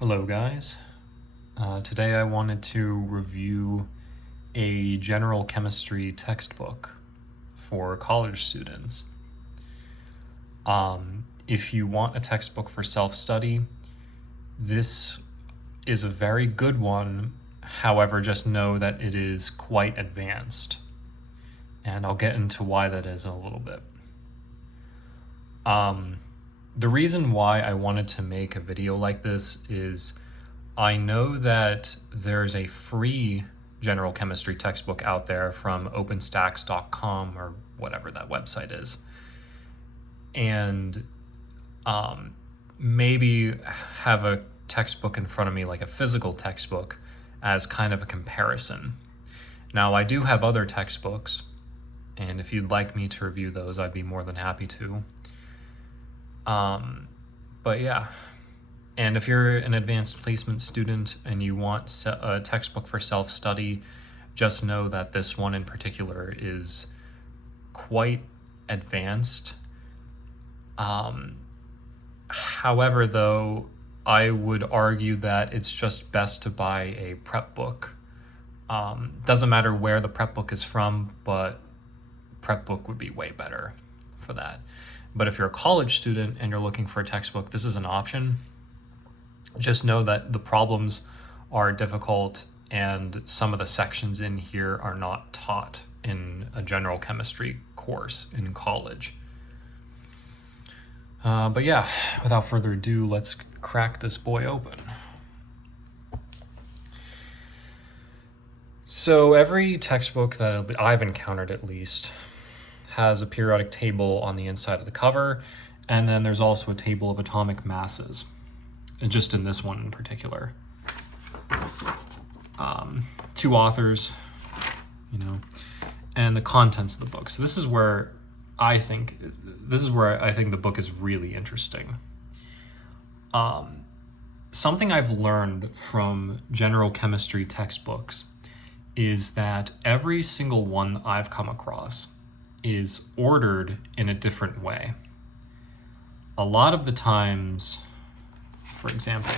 Hello guys. Today I wanted to review a general chemistry textbook for college students. If you want a textbook for self-study, this is a very good one. However, just know that it is quite advanced. And I'll get into why that is in a little bit. The reason why I wanted to make a video like this is I know that there's a free general chemistry textbook out there from openstacks.com or whatever that website is. And maybe have a textbook in front of me, like a physical textbook, as kind of a comparison. Now, I do have other textbooks, and if you'd like me to review those, I'd be more than happy to. But yeah, and if you're an advanced placement student and you want a textbook for self-study, just know that this one in particular is quite advanced. However, though, I would argue that it's just best to buy a prep book. Doesn't matter where the prep book is from, but prep book would be way better for that. But if you're a college student and you're looking for a textbook, this is an option. Just know that the problems are difficult and some of the sections in here are not taught in a general chemistry course in college. But yeah, without further ado, let's crack this boy open. So every textbook that I've encountered, at least, has a periodic table on the inside of the cover, and then there's also a table of atomic masses, and just in this one in particular. Two authors, and the contents of the book. So this is where I think the book is really interesting. Something I've learned from general chemistry textbooks is that every single one I've come across is ordered in a different way. A lot of the times, for example,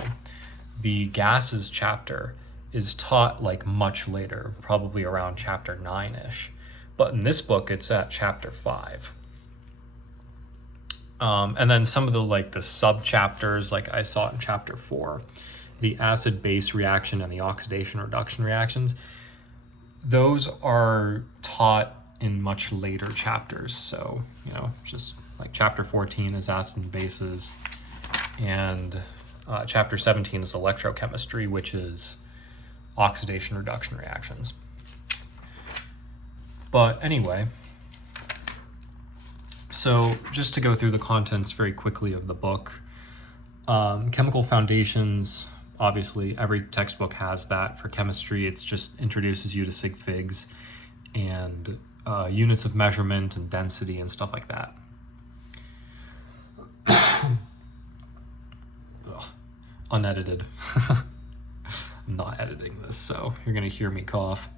the gases chapter is taught like much later, probably around chapter 9-ish. But in this book, it's at chapter 5. And then some of the sub-chapters, like I saw in chapter 4, the acid-base reaction and the oxidation-reduction reactions, those are taught in much later chapters. So, just like chapter 14 is acids and bases, and chapter 17 is electrochemistry, which is oxidation reduction reactions. But anyway, so just to go through the contents very quickly of the book, chemical foundations, obviously every textbook has that. For chemistry, it just introduces you to sig figs and units of measurement and density and stuff like that. Unedited. I'm not editing this, so you're going to hear me cough.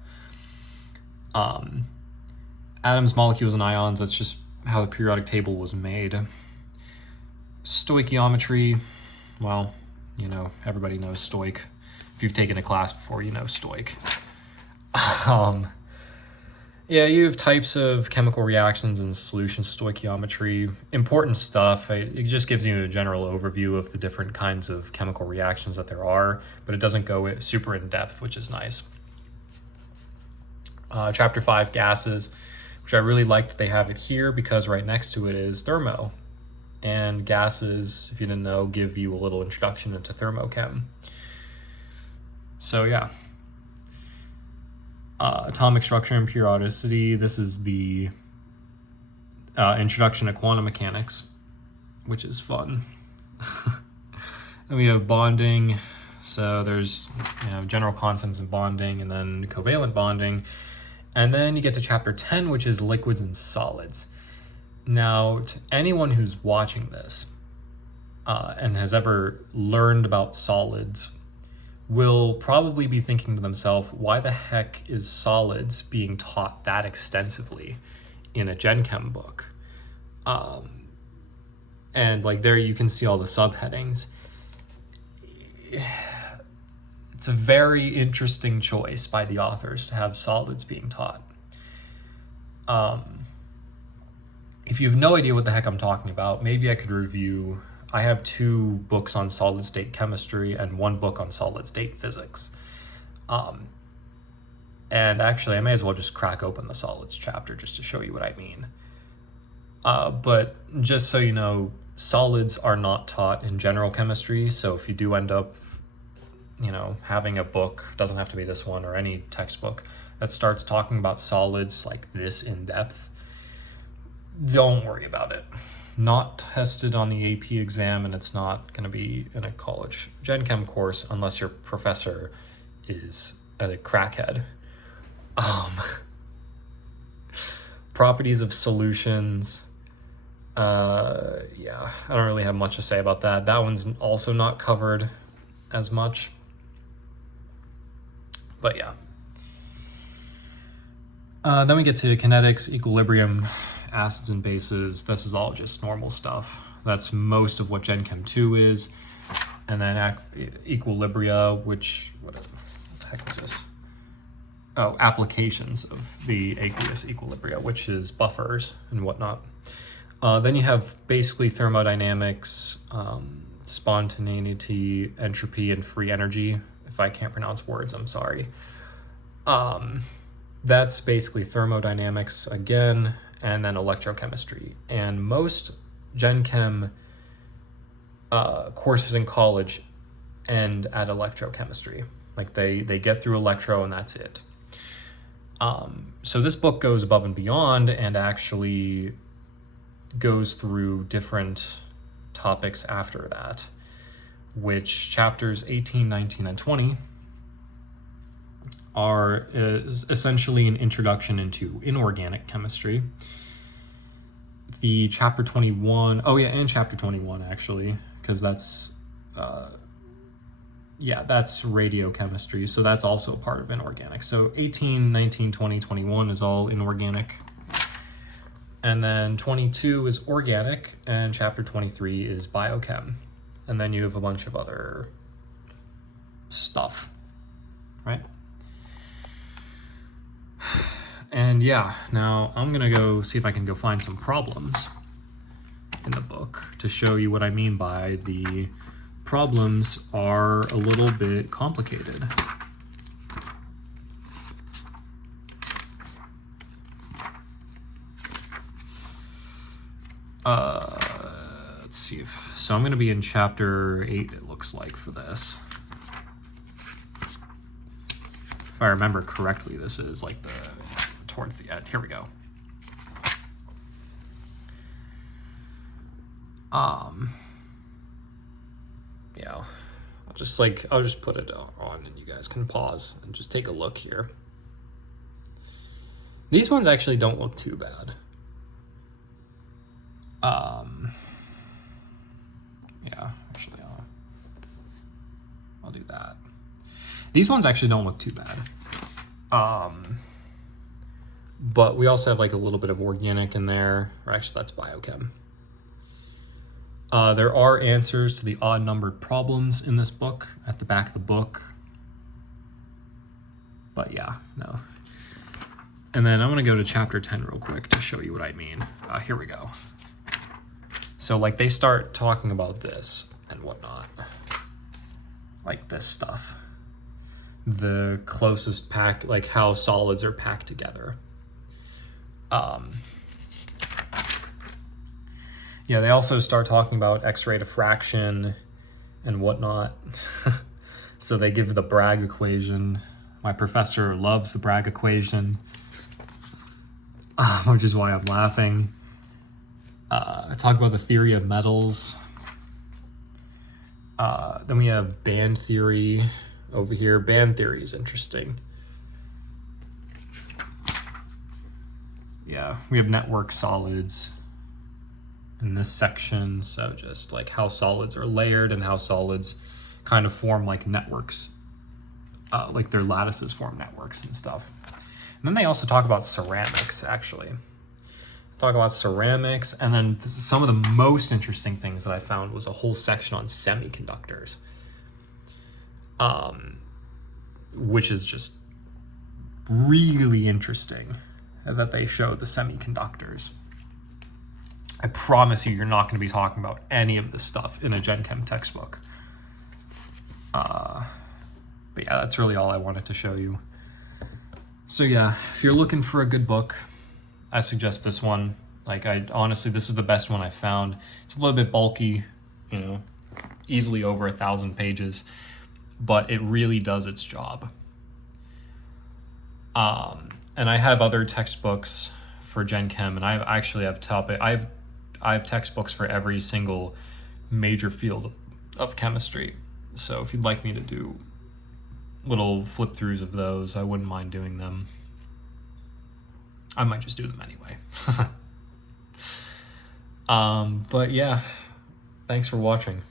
Atoms, molecules, and ions, that's just how the periodic table was made. Stoichiometry, well, everybody knows stoich. If you've taken a class before, you know stoich. Yeah, you have types of chemical reactions and solution stoichiometry. Important stuff. It just gives you a general overview of the different kinds of chemical reactions that there are, but it doesn't go super in depth, which is nice. Chapter 5, gases, which I really like that they have it here because right next to it is thermo. And gases, if you didn't know, give you a little introduction into thermochem. So yeah. Atomic structure and periodicity. This is the introduction to quantum mechanics, which is fun. Then we have bonding. So there's general constants in bonding, and then covalent bonding. And then you get to chapter 10, which is liquids and solids. Now, to anyone who's watching this and has ever learned about solids, will probably be thinking to themselves, why the heck is solids being taught that extensively in a Gen Chem book? And there you can see all the subheadings. it's a very interesting choice by the authors to have solids being taught. If you have no idea what the heck I'm talking about, maybe I could review. I have 2 books on solid state chemistry and 1 book on solid state physics. And actually, I may as well just crack open the solids chapter just to show you what I mean. But just so you know, solids are not taught in general chemistry. So if you do end up, having a book, doesn't have to be this one or any textbook, that starts talking about solids like this in depth, don't worry about it. Not tested on the AP exam, and it's not going to be in a college Gen Chem course unless your professor is a crackhead. Properties of solutions. Yeah, I don't really have much to say about that. That one's also not covered as much. But yeah. Then we get to kinetics, equilibrium, acids and bases. This is all just normal stuff. That's most of what Gen Chem 2 is. And then equilibria, which, what the heck is this? Oh, applications of the aqueous equilibria, which is buffers and whatnot. Then you have basically thermodynamics, spontaneity, entropy, and free energy. If I can't pronounce words, I'm sorry. That's basically thermodynamics again, and then electrochemistry. And most Gen Chem courses in college end at electrochemistry. Like they get through electro and that's it. So this book goes above and beyond and actually goes through different topics after that, which chapters 18, 19, and 20 are essentially an introduction into inorganic chemistry. The chapter 21, and chapter 21 actually, because that's radiochemistry, so that's also a part of inorganic. So 18, 19, 20, 21 is all inorganic. And then 22 is organic, and chapter 23 is biochem. And then you have a bunch of other stuff, right? And yeah, now I'm gonna go see if I can go find some problems in the book to show you what I mean by the problems are a little bit complicated. Let's see so I'm gonna be in chapter 8, it looks like, for this. If I remember correctly, this is like towards the end. Here we go. Yeah, I'll just put it on and you guys can pause and just take a look here. These ones actually don't look too bad. Yeah, actually, I'll do that. These ones actually don't look too bad. But we also have like a little bit of organic in there, or actually that's biochem. There are answers to the odd numbered problems in this book at the back of the book. But yeah, no. And then I'm gonna go to chapter 10 real quick to show you what I mean. Here we go. So like they start talking about this and whatnot. Like this stuff. The closest pack, like how solids are packed together. Yeah, they also start talking about X-ray diffraction and whatnot. So they give the Bragg equation. My professor loves the Bragg equation, which is why I'm laughing. Talk about the theory of metals. Then we have band theory over here. Band theory is interesting. Yeah, we have network solids in this section. So just like how solids are layered and how solids kind of form like networks, like their lattices form networks and stuff. And then they also talk about ceramics, actually. Talk about ceramics, and then some of the most interesting things that I found was a whole section on semiconductors. which is just really interesting that they show the semiconductors. I promise you, you're not going to be talking about any of this stuff in a Gen Chem textbook. But yeah, that's really all I wanted to show you. So yeah, if you're looking for a good book, I suggest this one. Like, honestly, this is the best one I found. It's a little bit bulky, you know, easily over 1,000 pages, but it really does its job. And I have other textbooks for Gen Chem, and I have textbooks for every single major field of chemistry. So if you'd like me to do little flip throughs of those, I wouldn't mind doing them. I might just do them anyway. But yeah, thanks for watching.